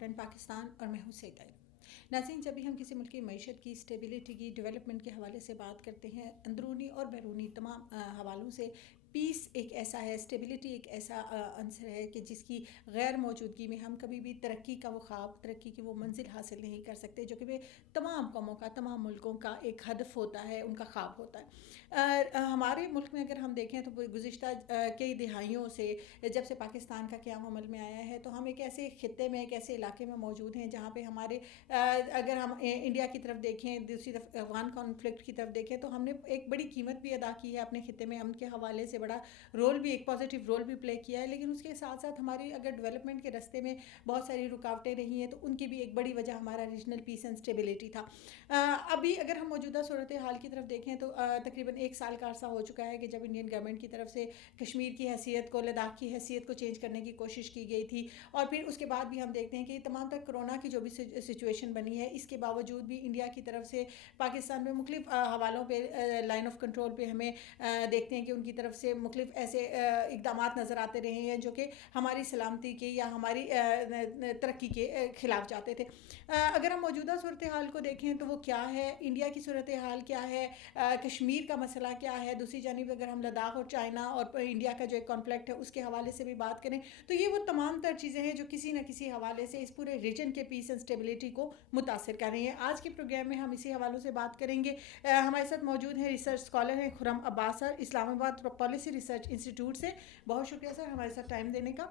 Trend Pakistan اور میں ہوں سعید طاہرہ۔ ناظرین، جب بھی ہم کسی ملک کی معیشت کی، اسٹیبلٹی کی، ڈیولپمنٹ کے حوالے سے بات کرتے ہیں، اندرونی اور بیرونی تمام حوالوں سے پیس ایک ایسا ہے، اسٹیبلٹی ایک ایسا عنصر ہے کہ جس کی غیر موجودگی میں ہم کبھی بھی ترقی کا وہ خواب، ترقی کی وہ منزل حاصل نہیں کر سکتے، جو کہ تمام قوموں کا، تمام ملکوں کا ایک ہدف ہوتا ہے، ان کا خواب ہوتا ہے۔ ہمارے ملک میں اگر ہم دیکھیں تو گزشتہ کئی دہائیوں سے، جب سے پاکستان کا قیام عمل میں آیا ہے، تو ہم ایک ایسے خطے میں، ایک ایسے علاقے میں موجود ہیں جہاں پہ ہمارے اگر ہم انڈیا کی طرف دیکھیں، دوسری طرف افغان کانفلکٹ کی طرف دیکھیں، تو ہم نے ایک بڑی قیمت بھی ادا کی ہے اپنے خطے میں، امن کے حوالے سے بڑا رول بھی، ایک پازیٹیو رول بھی پلے کیا ہے، لیکن اس کے ساتھ ساتھ ہماری اگر ڈیولپمنٹ کے راستے میں بہت ساری رکاوٹیں رہی ہیں، تو ان کی بھی ایک بڑی وجہ ہمارا ریجنل پیس اینڈ اسٹیبلٹی تھا۔ ابھی اگر ہم موجودہ صورتحال کی طرف دیکھیں تو تقریباً 1 سال کا عرصہ ہو چکا ہے کہ جب انڈین گورنمنٹ کی طرف سے کشمیر کی حیثیت کو، لداخ کی حیثیت کو چینج کرنے کی کوشش کی گئی تھی، اور پھر اس کے بعد بھی ہم دیکھتے ہیں کہ تمام تر کرونا کی جو بھی سچویشن بنی ہے، اس کے باوجود بھی انڈیا کی طرف سے پاکستان میں مختلف حوالوں پہ، لائن آف کنٹرول پہ ہمیں دیکھتے ہیں کہ ان کی طرف سے مختلف ایسے اقدامات نظر آتے رہے ہیں جو کہ ہماری سلامتی کے یا ہماری ترقی کے خلاف جاتے تھے۔ اگر ہم موجودہ صورتحال کو دیکھیں تو وہ کیا ہے، انڈیا کی صورتحال کیا ہے، کشمیر کا مسئلہ کیا ہے، دوسری جانب اگر ہم لداخ اور چائنا اور انڈیا کا جو ایک کانفلکٹ ہے اس کے حوالے سے بھی بات کریں، تو یہ وہ تمام تر چیزیں ہیں جو کسی نہ کسی حوالے سے اس پورے ریجن کے پیس اینڈ اسٹیبلٹی کو متاثر کر رہی ہیں۔ آج کے پروگرام میں ہم اسی حوالوں سے بات کریں گے۔ ہمارے ساتھ موجود ہیں ریسرچ اسکالر ہیں خرم عباس سر، اسلام آباد پالیسی ریسرچ انسٹیٹیوٹ سے۔ بہت شکریہ سر ہمارے ساتھ ٹائم دینے کا۔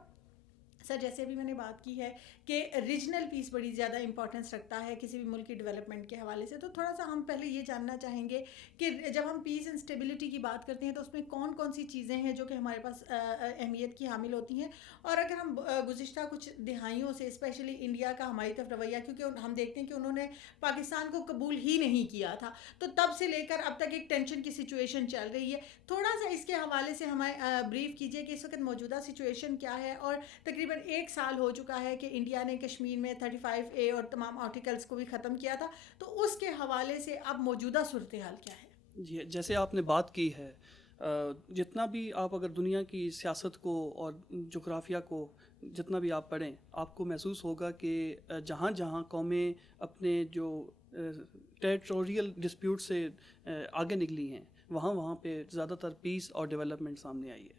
سر، جیسے بھی میں نے بات کی ہے کہ ریجنل پیس بڑی زیادہ امپورٹنس رکھتا ہے کسی بھی ملک کی ڈیولپمنٹ کے حوالے سے، تو تھوڑا سا ہم پہلے یہ جاننا چاہیں گے کہ جب ہم پیس اینڈ اسٹیبلٹی کی بات کرتے ہیں تو اس میں کون کون سی چیزیں ہیں جو کہ ہمارے پاس اہمیت کی حامل ہوتی ہیں، اور اگر ہم گزشتہ کچھ دہائیوں سے اسپیشلی انڈیا کا ہماری طرف رویہ، کیونکہ ہم دیکھتے ہیں کہ انہوں نے پاکستان کو قبول ہی نہیں کیا تھا، تو تب سے لے کر اب تک ایک ٹینشن کی سچویشن چل رہی ہے، تھوڑا سا اس کے حوالے سے ہمیں بریف کیجئے کہ اس وقت موجودہ سچویشن کیا ہے، اور تقریباً 1 سال ہو چکا ہے کہ انڈیا نے کشمیر میں 35A اور تمام آرٹیکلز کو بھی ختم کیا تھا، تو اس کے حوالے سے اب موجودہ صورتحال کیا ہے؟ جی، جیسے آپ نے بات کی ہے، جتنا بھی آپ اگر دنیا کی سیاست کو اور جغرافیہ کو جتنا بھی آپ پڑھیں، آپ کو محسوس ہوگا کہ جہاں جہاں قومیں اپنے جو ٹیریٹوریل ڈسپیوٹ سے آگے نکلی ہیں، وہاں پہ زیادہ تر پیس اور ڈیولپمنٹ سامنے آئی ہے۔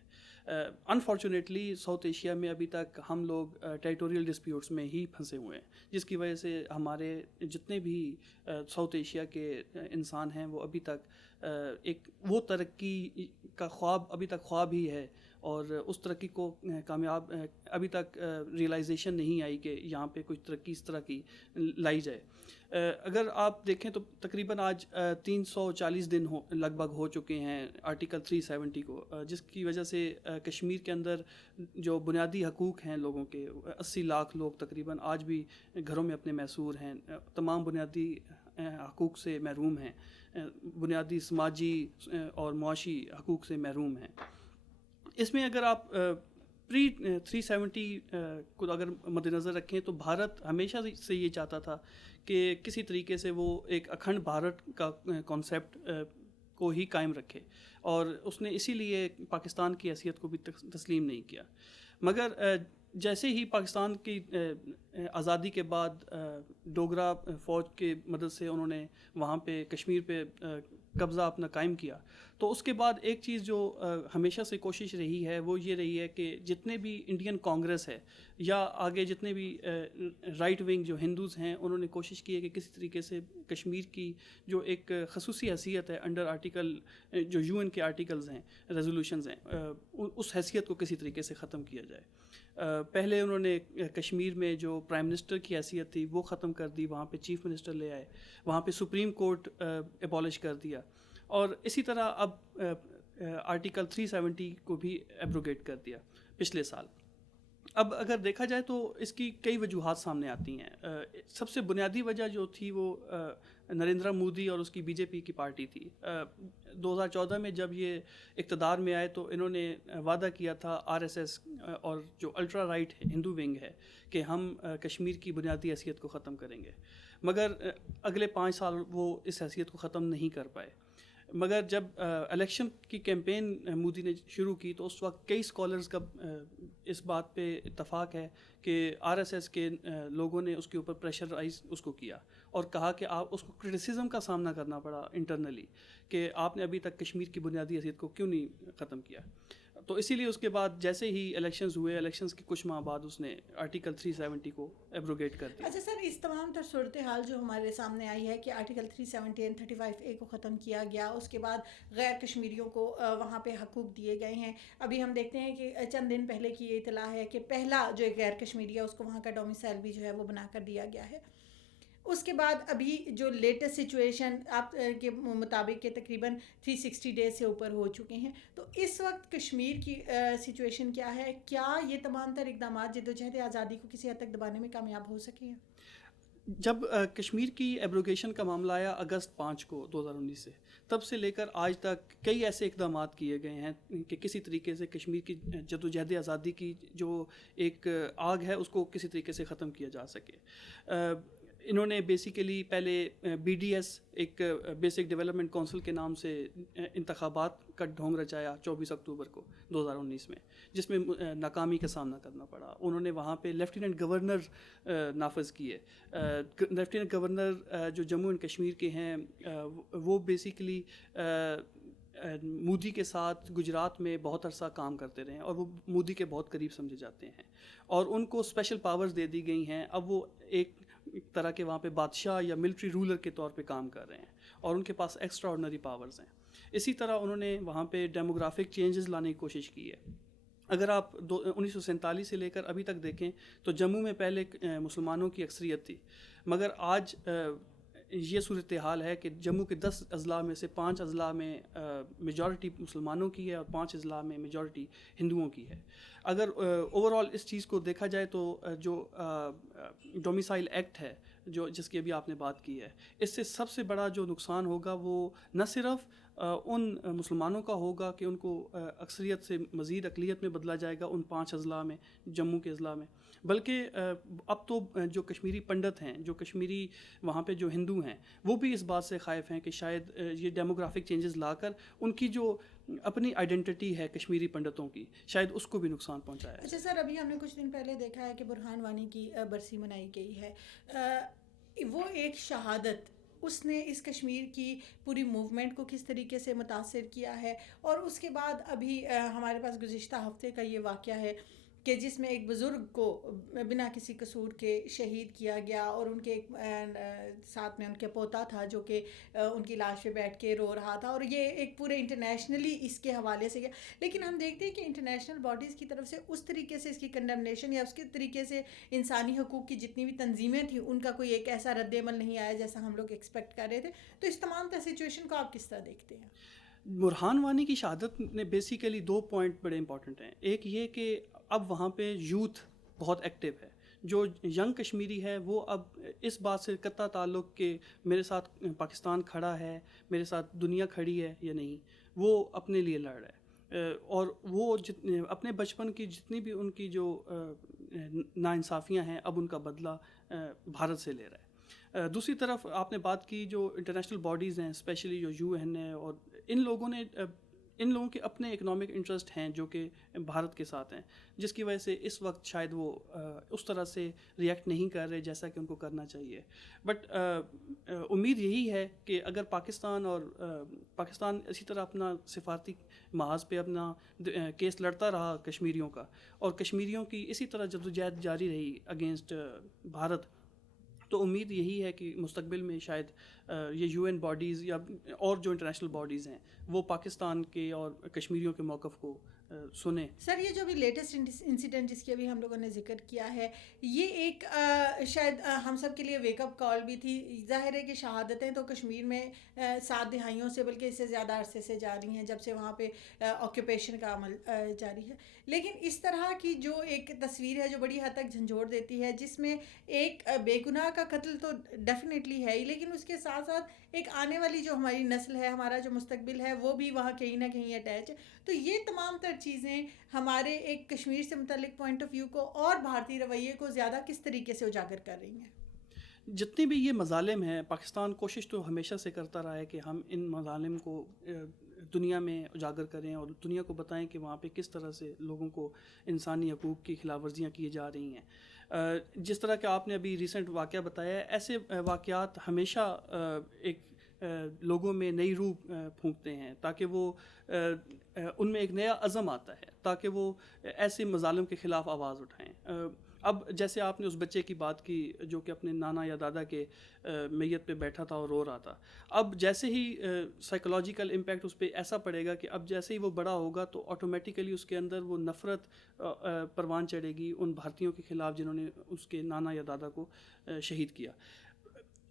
انفارچونیٹلی ساؤتھ ایشیا میں ابھی تک ہم لوگ ٹیریٹوریل ڈسپیوٹس میں ہی پھنسے ہوئے ہیں، جس کی وجہ سے ہمارے جتنے بھی ساؤتھ ایشیا کے انسان ہیں وہ ابھی تک ایک وہ ترقی کا خواب ابھی تک خواب ہی ہے، اور اس ترقی کو کامیاب ابھی تک ریئلائزیشن نہیں آئی کہ یہاں پہ کچھ ترقی اس طرح کی لائی جائے۔ اگر آپ دیکھیں تو تقریباً آج 340 دن لگ بھگ ہو چکے ہیں آرٹیکل 370 کو، جس کی وجہ سے کشمیر کے اندر جو بنیادی حقوق ہیں لوگوں کے، 80 لاکھ لوگ تقریباً آج بھی گھروں میں اپنے محصور ہیں، تمام بنیادی حقوق سے محروم ہیں، بنیادی سماجی اور معاشی حقوق سے محروم ہیں۔ اس میں اگر آپ پری 370 کو اگر مد نظر رکھیں تو بھارت ہمیشہ سے یہ چاہتا تھا کہ کسی طریقے سے وہ ایک اکھنڈ بھارت کا کانسیپٹ کو ہی قائم رکھے، اور اس نے اسی لیے پاکستان کی حیثیت کو بھی تسلیم نہیں کیا۔ مگر جیسے ہی پاکستان کی آزادی کے بعد ڈوگرا فوج کے مدد سے انہوں نے وہاں پہ کشمیر پہ قبضہ اپنا قائم کیا، تو اس کے بعد ایک چیز جو ہمیشہ سے کوشش رہی ہے وہ یہ رہی ہے کہ جتنے بھی انڈین کانگریس ہے یا آگے جتنے بھی رائٹ ونگ جو ہندوز ہیں، انہوں نے کوشش کی ہے کہ کسی طریقے سے کشمیر کی جو ایک خصوصی حیثیت ہے انڈر آرٹیکل جو UN کے آرٹیکلز ہیں، ریزولوشنز ہیں، اس حیثیت کو کسی طریقے سے ختم کیا جائے۔ پہلے انہوں نے کشمیر میں جو پرائم منسٹر کی حیثیت تھی وہ ختم کر دی، وہاں پہ چیف منسٹر لے آئے، وہاں پہ سپریم کورٹ ایبالش کر دیا، اور اسی طرح اب آرٹیکل 370 کو بھی ایبروگیٹ کر دیا پچھلے سال۔ اب اگر دیکھا جائے تو اس کی کئی وجوہات سامنے آتی ہیں۔ سب سے بنیادی وجہ جو تھی وہ نریندر مودی اور اس کی BJP کی پارٹی تھی۔ 2014 میں جب یہ اقتدار میں آئے تو انہوں نے وعدہ کیا تھا RSS اور جو الٹرا رائٹ ہندو ونگ ہے کہ ہم کشمیر کی بنیادی حیثیت کو ختم کریں گے، مگر اگلے 5 سال وہ اس حیثیت کو ختم نہیں کر پائے۔ مگر جب الیکشن کی کیمپین مودی نے شروع کی تو اس وقت کئی اسکالرز کا اس بات پہ اتفاق ہے کہ RSS کے لوگوں نے اس کے اوپر پریشرائز اس کو کیا اور کہا کہ آپ اس کو کرٹیسزم کا سامنا کرنا پڑا انٹرنلی کہ آپ نے ابھی تک کشمیر کی بنیادی حیثیت کو کیوں نہیں ختم کیا. تو اسی لیے اس کے بعد جیسے ہی الیکشنز ہوئے، الیکشنز کے کچھ ماہ بعد اس نے آرٹیکل 370 کو ایبروگیٹ کر دیا. اچھا سر، اس تمام تر صورتحال جو ہمارے سامنے آئی ہے کہ آرٹیکل 370 اور 35A کو ختم کیا گیا، اس کے بعد غیر کشمیریوں کو وہاں پہ حقوق دیے گئے ہیں. ابھی ہم دیکھتے ہیں کہ چند دن پہلے کی یہ اطلاع ہے کہ پہلا جو غیر کشمیری ہے اس کو وہاں کا ڈومیسائل بھی جو ہے وہ بنا کر دیا گیا ہے. اس کے بعد ابھی جو لیٹسٹ سچویشن آپ کے مطابق کہ تقریباً 360 ڈیز سے اوپر ہو چکے ہیں، تو اس وقت کشمیر کی سچویشن کیا ہے؟ کیا یہ تمام تر اقدامات جدوجہد آزادی کو کسی حد تک دبانے میں کامیاب ہو سکے ہیں؟ جب کشمیر کی ایبروگیشن کا معاملہ آیا اگست 5 کو 2019 سے، تب سے لے کر آج تک کئی ایسے اقدامات کیے گئے ہیں کہ کسی طریقے سے کشمیر کی جدوجہد آزادی کی جو ایک آگ ہے اس کو کسی طریقے سے ختم کیا جا سکے. انہوں نے بیسیکلی پہلے BDS ایک بیسک ڈیولپمنٹ کونسل کے نام سے انتخابات کا ڈھونگ رچایا 24 اکتوبر کو 2019 میں، جس میں ناکامی کا سامنا کرنا پڑا. انہوں نے وہاں پہ لیفٹیننٹ گورنر نافذ کیے. لیفٹیننٹ گورنر جو جموں اینڈ کشمیر کے ہیں وہ بیسیکلی مودی کے ساتھ گجرات میں بہت عرصہ کام کرتے رہے ہیں اور وہ مودی کے بہت قریب سمجھے جاتے ہیں اور ان کو اسپیشل پاورز دے دی گئی ہیں. اب وہ ایک طرح کے وہاں پہ بادشاہ یا ملٹری رولر کے طور پہ کام کر رہے ہیں اور ان کے پاس ایکسٹرا آرڈنری پاورز ہیں. اسی طرح انہوں نے وہاں پہ ڈیموگرافک چینجز لانے کی کوشش کی ہے. اگر آپ 1947 سے لے کر ابھی تک دیکھیں تو جموں میں پہلے مسلمانوں کی اکثریت تھی، مگر آج یہ صورتحال ہے کہ جموں کے 10 اضلاع میں سے 5 اضلاع میں میجورٹی مسلمانوں کی ہے اور 5 اضلاع میں میجورٹی ہندوؤں کی ہے. اگر اوور آل اس چیز کو دیکھا جائے تو جو ڈومیسائل ایکٹ ہے جس کی ابھی آپ نے بات کی ہے، اس سے سب سے بڑا جو نقصان ہوگا وہ نہ صرف ان مسلمانوں کا ہوگا کہ ان کو اکثریت سے مزید اقلیت میں بدلا جائے گا ان 5 اضلاع میں، جموں کے اضلاع میں، بلکہ اب تو جو کشمیری پنڈت ہیں، جو کشمیری وہاں پہ جو ہندو ہیں، وہ بھی اس بات سے خائف ہیں کہ شاید یہ ڈیموگرافک چینجز لا کر ان کی جو اپنی آئیڈینٹی ہے کشمیری پنڈتوں کی، شاید اس کو بھی نقصان پہنچایا. اچھا سر، ابھی ہم نے کچھ دن پہلے دیکھا ہے کہ برہان وانی کی برسی منائی گئی ہے. وہ ایک شہادت، اس نے اس کشمیر کی پوری موومنٹ کو کس طریقے سے متاثر کیا ہے، اور اس کے بعد ابھی ہمارے پاس گزشتہ ہفتے کا یہ واقعہ ہے کہ جس میں ایک بزرگ کو بنا کسی قصور کے شہید کیا گیا اور ان کے ساتھ میں ان کے پوتا تھا جو کہ ان کی لاش پہ بیٹھ کے رو رہا تھا، اور یہ ایک پورے انٹرنیشنلی اس کے حوالے سے گیا. لیکن ہم دیکھتے ہیں کہ انٹرنیشنل باڈیز کی طرف سے اس طریقے سے اس کی کنڈمنیشن یا اس کے طریقے سے انسانی حقوق کی جتنی بھی تنظیمیں تھیں ان کا کوئی ایک ایسا رد عمل نہیں آیا جیسا ہم لوگ ایکسپیکٹ کر رہے تھے. تو اس تمام تر سچویشن کو آپ کس طرح دیکھتے ہیں؟ برہان وانی کی شہادت نے بیسیکلی 2 پوائنٹ بڑے امپورٹنٹ ہیں. ایک یہ کہ اب وہاں پہ یوتھ بہت ایکٹیو ہے، جو ینگ کشمیری ہے وہ اب اس بات سے قطع تعلق کہ میرے ساتھ پاکستان کھڑا ہے، میرے ساتھ دنیا کھڑی ہے یا نہیں، وہ اپنے لیے لڑ رہا ہے اور وہ اپنے بچپن کی جتنی بھی ان کی جو ناانصافیاں ہیں اب ان کا بدلہ بھارت سے لے رہا ہے. دوسری طرف آپ نے بات کی جو انٹرنیشنل باڈیز ہیں، اسپیشلی جو UN ہے، اور ان لوگوں کے اپنے اکنامک انٹرسٹ ہیں جو کہ بھارت کے ساتھ ہیں، جس کی وجہ سے اس وقت شاید وہ اس طرح سے ریئیکٹ نہیں کر رہے جیسا کہ ان کو کرنا چاہیے. بٹ امید یہی ہے کہ اگر پاکستان اسی طرح اپنا سفارتی محاذ پہ اپنا کیس لڑتا رہا کشمیریوں کا، اور کشمیریوں کی اسی طرح جدوجہد جاری رہی اگینسٹ بھارت، تو امید یہی ہے کہ مستقبل میں شاید یہ UN باڈیز یا اور جو انٹرنیشنل باڈیز ہیں وہ پاکستان کے اور کشمیریوں کے موقف کو سنیں. سر، یہ جو بھی لیٹسٹ انسیڈنٹ جس کی ابھی ہم لوگوں نے ذکر کیا ہے، یہ ایک شاید ہم سب کے لیے ویک اپ کال بھی تھی. ظاہر ہے کہ شہادتیں تو کشمیر میں 7 دہائیوں سے بلکہ اس سے زیادہ عرصے سے جاری ہیں جب سے وہاں پہ آکوپیشن کا عمل جاری ہے. لیکن اس طرح کی جو ایک تصویر ہے جو بڑی حد تک جھنجھوڑ دیتی ہے، جس میں ایک بے گناہ کا قتل تو ڈیفینیٹلی ہے ہی، لیکن اس کے ساتھ ساتھ ایک آنے والی جو ہماری نسل ہے، ہمارا جو مستقبل ہے، وہ بھی وہاں کہیں نہ کہیں اٹیچ ہے. تو یہ تمام تر چیزیں ہمارے ایک کشمیر سے متعلق پوائنٹ آف ویو کو اور بھارتی رویے کو زیادہ کس طریقے سے اجاگر کر رہی ہیں؟ جتنے بھی یہ مظالم ہیں، پاکستان کوشش تو ہمیشہ سے کرتا رہا ہے کہ ہم ان مظالم کو دنیا میں اجاگر کریں اور دنیا کو بتائیں کہ وہاں پہ کس طرح سے لوگوں کو انسانی حقوق کی خلاف ورزیاں کی جا رہی ہیں. جس طرح کہ آپ نے ابھی ریسنٹ واقعہ بتایا ہے، ایسے واقعات ہمیشہ ایک لوگوں میں نئی روح پھونکتے ہیں، تاکہ وہ ان میں ایک نیا عزم آتا ہے تاکہ وہ ایسے مظالم کے خلاف آواز اٹھائیں. اب جیسے آپ نے اس بچے کی بات کی جو کہ اپنے نانا یا دادا کے میت پہ بیٹھا تھا اور رو رہا تھا، اب جیسے ہی سائیکولوجیکل امپیکٹ اس پہ ایسا پڑے گا کہ اب جیسے ہی وہ بڑا ہوگا تو آٹومیٹیکلی اس کے اندر وہ نفرت پروان چڑھے گی ان بھارتیوں کے خلاف جنہوں نے اس کے نانا یا دادا کو شہید کیا.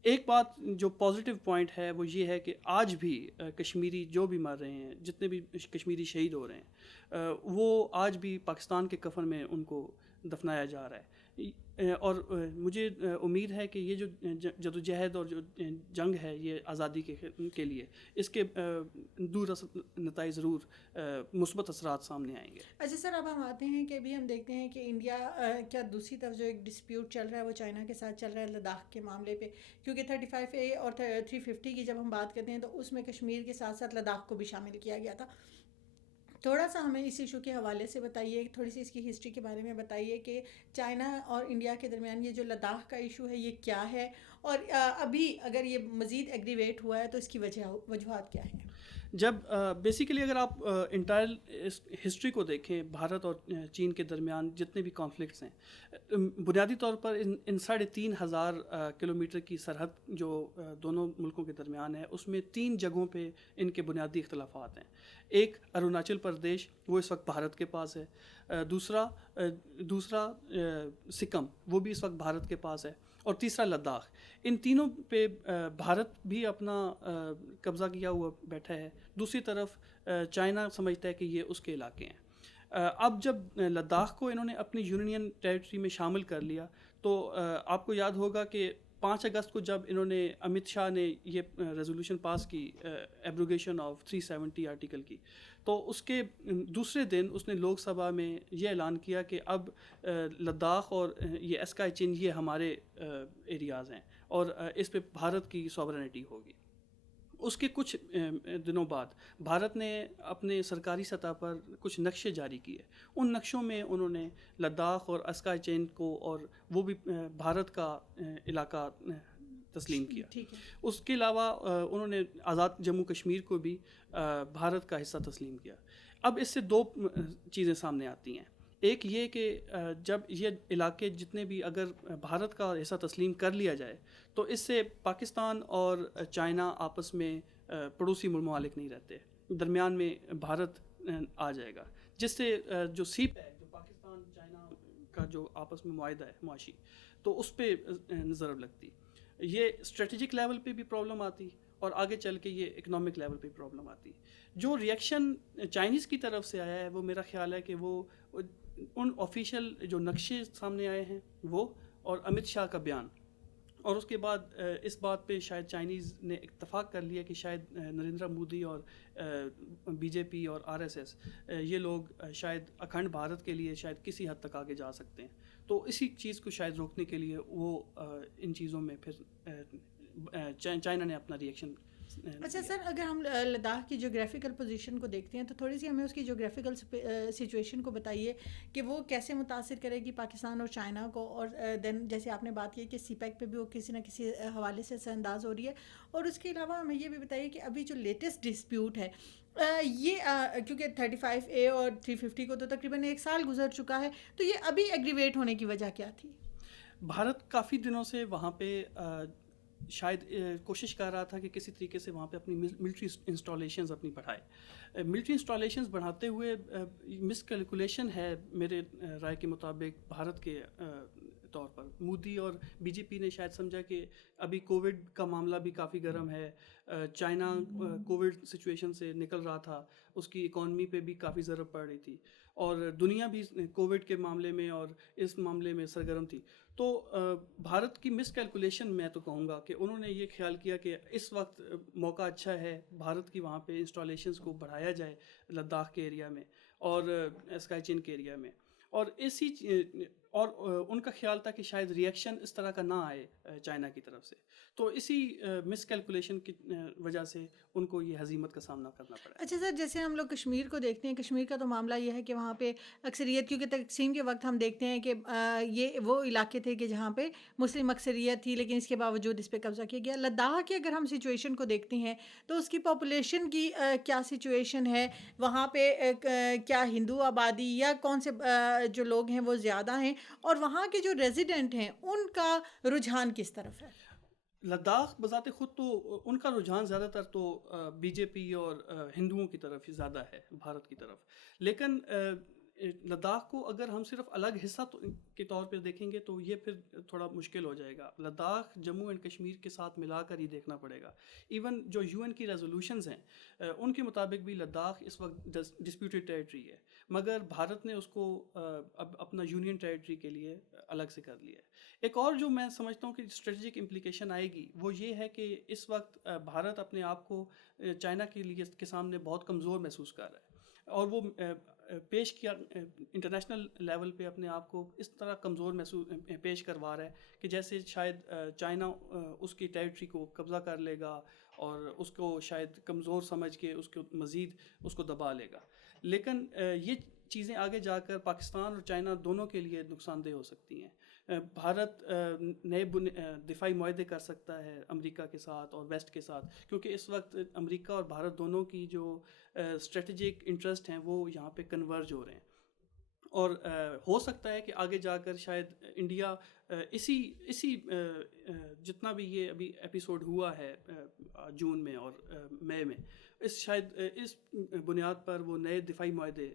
ایک بات جو پازیٹیو پوائنٹ ہے وہ یہ ہے کہ آج بھی کشمیری جو بھی مر رہے ہیں، جتنے بھی کشمیری شہید ہو رہے ہیں، وہ آج بھی پاکستان کے کفن میں ان کو دفنایا جا رہا ہے. اور مجھے امید ہے کہ یہ جو جدوجہد اور جو جنگ ہے یہ آزادی کے لیے، اس کے دور نتائج ضرور مثبت اثرات سامنے آئیں گے. اچھا سر، اب ہم آتے ہیں کہ ابھی ہم دیکھتے ہیں کہ انڈیا کیا دوسری طرف جو ایک ڈسپیوٹ چل رہا ہے وہ چائنا کے ساتھ چل رہا ہے لداخ کے معاملے پہ، کیونکہ 35A اور 350 کی جب ہم بات کرتے ہیں تو اس میں کشمیر کے ساتھ ساتھ لداخ کو بھی شامل کیا گیا تھا. تھوڑا سا ہمیں اس ایشو کے حوالے سے بتائیے، تھوڑی سی اس کی ہسٹری کے بارے میں بتائیے کہ چائنا اور انڈیا کے درمیان یہ جو لداخ کا ایشو ہے یہ کیا ہے، اور ابھی اگر یہ مزید ایگریویٹ ہوا ہے تو اس کی وجوہات کیا ہیں؟ جب بیسیکلی اگر آپ انٹائر ہسٹری کو دیکھیں، بھارت اور چین کے درمیان جتنے بھی کانفلکٹس ہیں، بنیادی طور پر ان 3,500 کلومیٹر کی سرحد جو دونوں ملکوں کے درمیان ہے، اس میں 3 جگہوں پہ ان کے بنیادی اختلافات ہیں. ایک اروناچل پردیش، وہ اس وقت بھارت کے پاس ہے. دوسرا سکم، وہ بھی اس وقت بھارت کے پاس ہے. اور تیسرا لداخ. ان تینوں پہ بھارت بھی اپنا قبضہ کیا ہوا بیٹھا ہے. دوسری طرف چائنا سمجھتا ہے کہ یہ اس کے علاقے ہیں. اب جب لداخ کو انہوں نے اپنی یونین ٹیریٹری میں شامل کر لیا تو آپ کو یاد ہوگا کہ 5 اگست کو جب انہوں نے امت شاہ نے یہ ریزولوشن پاس کی ایبروگیشن آف 370 آرٹیکل کی، تو اس کے دوسرے دن اس نے لوک سبھا میں یہ اعلان کیا کہ اب لداخ اور یہ اسکائی چین یہ ہمارے ایریاز ہیں اور اس پہ بھارت کی سوورنٹی ہوگی. اس کے کچھ دنوں بعد بھارت نے اپنے سرکاری سطح پر کچھ نقشے جاری کیے. ان نقشوں میں انہوں نے لداخ اور اسکائی چین کو اور وہ بھی بھارت کا علاقہ تسلیم کیا. اس کے علاوہ انہوں نے آزاد جموں کشمیر کو بھی بھارت کا حصہ تسلیم کیا. اب اس سے 2 چیزیں سامنے آتی ہیں. ایک یہ کہ جب یہ علاقے جتنے بھی اگر بھارت کا حصہ تسلیم کر لیا جائے تو اس سے پاکستان اور چائنا آپس میں پڑوسی ممالک نہیں رہتے، درمیان میں بھارت آ جائے گا، جس سے جو سی پیک جو پاکستان چائنا کا جو آپس میں معاہدہ ہے معاشی، تو اس پہ نظر لگتی. یہ اسٹریٹجک لیول پہ بھی پرابلم آتی اور آگے چل کے یہ اکنامک لیول پہ پرابلم آتی. جو ریئیکشن چائنیز کی طرف سے آیا ہے وہ میرا خیال ہے کہ وہ ان آفیشیل جو نقشے سامنے آئے ہیں وہ، اور امت شاہ کا بیان، اور اس کے بعد اس بات پہ شاید چائنیز نے اتفاق کر لیا کہ شاید نریندر مودی اور BJP اور RSS یہ لوگ شاید اکھنڈ بھارت کے لیے شاید کسی حد تک آگے جا سکتے ہیں. تو اسی چیز کو شاید روکنے کے لیے وہ ان چیزوں میں پھر چائنا نے اپنا ریئیکشن. اچھا سر، اگر ہم لداخ کی جغرافیکل پوزیشن کو دیکھتے ہیں تو تھوڑی سی ہمیں اس کی جغرافیکل سچویشن کو بتائیے کہ وہ کیسے متاثر کرے گی پاکستان اور چائنا کو، اور دین جیسے آپ نے بات کی کہ سی پیک پہ بھی وہ کسی نہ کسی حوالے سے اثر انداز ہو رہی ہے. اور اس کے علاوہ ہمیں یہ بھی بتائیے کہ ابھی جو لیٹسٹ ڈسپیوٹ ہے یہ کیونکہ 35A اور 350 کو تو تقریباً 1 سال گزر چکا ہے، تو یہ ابھی ایگریویٹ ہونے کی وجہ کیا تھی؟ بھارت کافی دنوں سے وہاں پہ شاید کوشش کر رہا تھا کہ کسی طریقے سے وہاں پہ اپنی ملٹری انسٹالیشنز اپنی بڑھائے. ملٹری انسٹالیشنز بڑھاتے ہوئے مس کیلکولیشن ہے میرے رائے کے مطابق بھارت کے طور پر. مودی اور BJP نے شاید سمجھا کہ ابھی کووڈ کا معاملہ بھی کافی گرم ہے، چائنا کووڈ سچویشن سے نکل رہا تھا، اس کی اکانومی پہ بھی کافی ضرب پڑ رہی تھی اور دنیا بھی کووڈ کے معاملے میں اور اس معاملے میں سرگرم تھی. تو بھارت کی مس کیلکولیشن میں تو کہوں گا کہ انہوں نے یہ خیال کیا کہ اس وقت موقع اچھا ہے بھارت کی وہاں پہ انسٹالیشنز کو بڑھایا جائے لداخ کے ایریا میں اور اسکائی چین کے ایریا میں. اور اسی اور ان کا خیال تھا کہ شاید ریئیکشن اس طرح کا نہ آئے چائنا کی طرف سے. تو اسی مس کیلکولیشن کی وجہ سے ان کو یہ ہزیمت کا سامنا کرنا پڑا. اچھا سر، جیسے ہم لوگ کشمیر کو دیکھتے ہیں، کشمیر کا تو معاملہ یہ ہے کہ وہاں پہ اکثریت، کیونکہ تقسیم کے وقت ہم دیکھتے ہیں کہ یہ وہ علاقے تھے کہ جہاں پہ مسلم اکثریت تھی، لیکن اس کے باوجود اس پہ قبضہ کیا گیا. لداخ کی اگر ہم سچویشن کو دیکھتے ہیں تو اس کی پاپولیشن کی کیا سچویشن ہے وہاں پہ؟ کیا ہندو آبادی یا کون سے جو لوگ ہیں وہ زیادہ ہیں، اور وہاں کے جو ریزیڈنٹ ہیں ان کا رجحان کس طرف ہے؟ لداخ بذات خود تو ان کا رجحان زیادہ تر تو بی جے پی اور ہندوؤں کی طرف ہی زیادہ ہے، بھارت کی طرف. لیکن لداخ کو اگر ہم صرف الگ حصہ کے طور پہ دیکھیں گے تو یہ پھر تھوڑا مشکل ہو جائے گا. لداخ جموں اینڈ کشمیر کے ساتھ ملا کر ہی دیکھنا پڑے گا. ایون جو یو این کی ریزولوشنز ہیں ان کے مطابق بھی لداخ اس وقت ڈسپیوٹڈ ٹیریٹری ہے، مگر بھارت نے اس کو اب اپنا یونین ٹیریٹری کے لیے الگ سے کر لیا ہے. ایک اور جو میں سمجھتا ہوں کہ اسٹریٹجک امپلیکیشن آئے گی وہ یہ ہے کہ اس وقت بھارت اپنے آپ کو چائنا کے سامنے بہت کمزور محسوس کر رہا ہے، اور وہ پیش کیا انٹرنیشنل لیول پہ اپنے آپ کو اس طرح کمزور پیش کروا رہا ہے کہ جیسے شاید چائنا اس کی ٹیریٹری کو قبضہ کر لے گا اور اس کو شاید کمزور سمجھ کے اس کو مزید اس کو دبا لے گا. لیکن یہ چیزیں آگے جا کر پاکستان اور چائنا دونوں کے لیے نقصان دہ ہو سکتی ہیں. بھارت نئے دفاعی معاہدے کر سکتا ہے امریکہ کے ساتھ اور ویسٹ کے ساتھ، کیونکہ اس وقت امریکہ اور بھارت دونوں کی جو اسٹریٹجک انٹرسٹ ہیں وہ یہاں پہ کنورج ہو رہے ہیں. اور ہو سکتا ہے کہ آگے جا کر شاید انڈیا اسی جتنا بھی یہ ابھی ایپیسوڈ ہوا ہے جون میں اور مئی میں، شاید اس بنیاد پر وہ نئے دفاعی معاہدے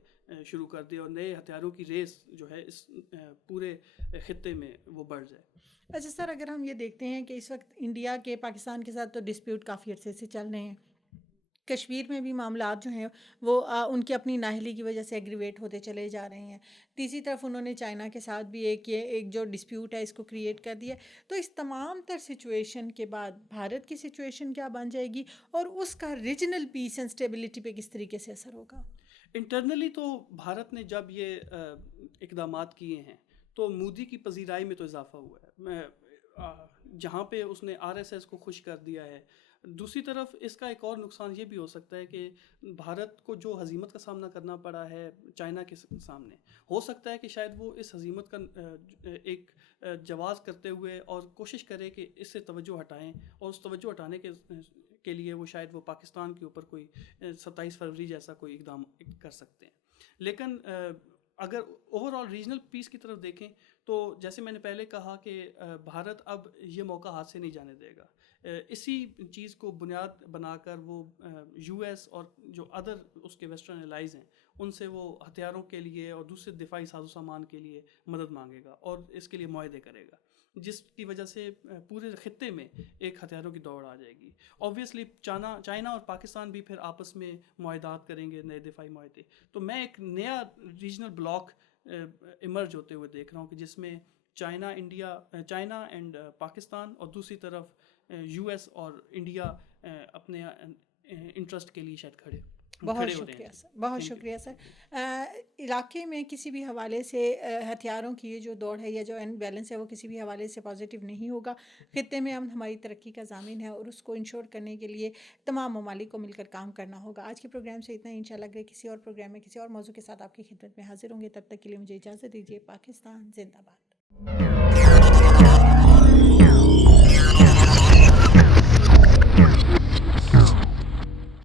شروع کر دے اور نئے ہتھیاروں کی ریس جو ہے اس پورے خطے میں وہ بڑھ جائے. اچھا سر، اگر ہم یہ دیکھتے ہیں کہ اس وقت انڈیا کے پاکستان کے ساتھ تو ڈسپیوٹ کافی عرصے سے چل رہے ہیں، کشمیر میں بھی معاملات جو ہیں وہ ان کی اپنی نااہلی کی وجہ سے ایگریویٹ ہوتے چلے جا رہے ہیں. تیسری طرف انہوں نے چائنا کے ساتھ بھی ایک جو ڈسپیوٹ ہے اس کو کریٹ کر دیا. تو اس تمام تر سچویشن کے بعد بھارت کی سچویشن کیا بن جائے گی، اور اس کا ریجنل پیس اینڈ اسٹیبلٹی پہ کس طریقے سے اثر ہوگا؟ انٹرنلی تو بھارت نے جب یہ اقدامات کیے ہیں تو مودی کی پذیرائی میں تو اضافہ ہوا ہے، جہاں پہ اس نے آر ایس ایس کو خوش کر دیا ہے. دوسری طرف اس کا ایک اور نقصان یہ بھی ہو سکتا ہے کہ بھارت کو جو ہزیمت کا سامنا کرنا پڑا ہے چائنا کے سامنے، ہو سکتا ہے کہ شاید وہ اس ہزیمت کا ایک جواز کرتے ہوئے اور کوشش کرے کہ اس سے توجہ ہٹائیں، اور اس توجہ ہٹانے کے لیے وہ شاید وہ پاکستان کے اوپر کوئی 27 فروری جیسا کوئی اقدام کر سکتے ہیں. لیکن اگر اوور آل ریجنل پیس کی طرف دیکھیں تو جیسے میں نے پہلے کہا کہ بھارت اب یہ موقع ہاتھ سے نہیں جانے دے گا. اسی چیز کو بنیاد بنا کر وہ یو ایس اور جو ادر اس کے ویسٹرن الائز ہیں ان سے وہ ہتھیاروں کے لیے اور دوسرے دفاعی ساز و سامان کے لیے مدد مانگے گا اور اس کے لیے معاہدے کرے گا، جس کی وجہ سے پورے خطے میں ایک ہتھیاروں کی دوڑ آ جائے گی. اوبویسلی چائنا اور پاکستان بھی پھر آپس میں معاہدات کریں گے، نئے دفاعی معاہدے. تو میں ایک نیا ریجنل بلاک ایمرج ہوتے ہوئے دیکھ رہا ہوں کہ جس میں چائنا اینڈ پاکستان، اور دوسری طرف یو ایس اور انڈیا اپنے انٹرسٹ کے لیے شاید کھڑے. بہت شکریہ سر، بہت شکریہ سر. علاقے میں کسی بھی حوالے سے ہتھیاروں کی یہ جو دوڑ ہے یا جو ان بیلنس ہے وہ کسی بھی حوالے سے پازیٹیو نہیں ہوگا. خطے میں امن ہماری ترقی کا ضامن ہے اور اس کو انشور کرنے کے لیے تمام ممالک کو مل کر کام کرنا ہوگا. آج کے پروگرام سے اتنا ہی. انشاءاللہ اگلے کسی اور پروگرام میں کسی اور موضوع کے ساتھ آپ کی خدمت میں حاضر ہوں گے. تب تک کے لیے مجھے اجازت دیجیے. پاکستان زندہ باد.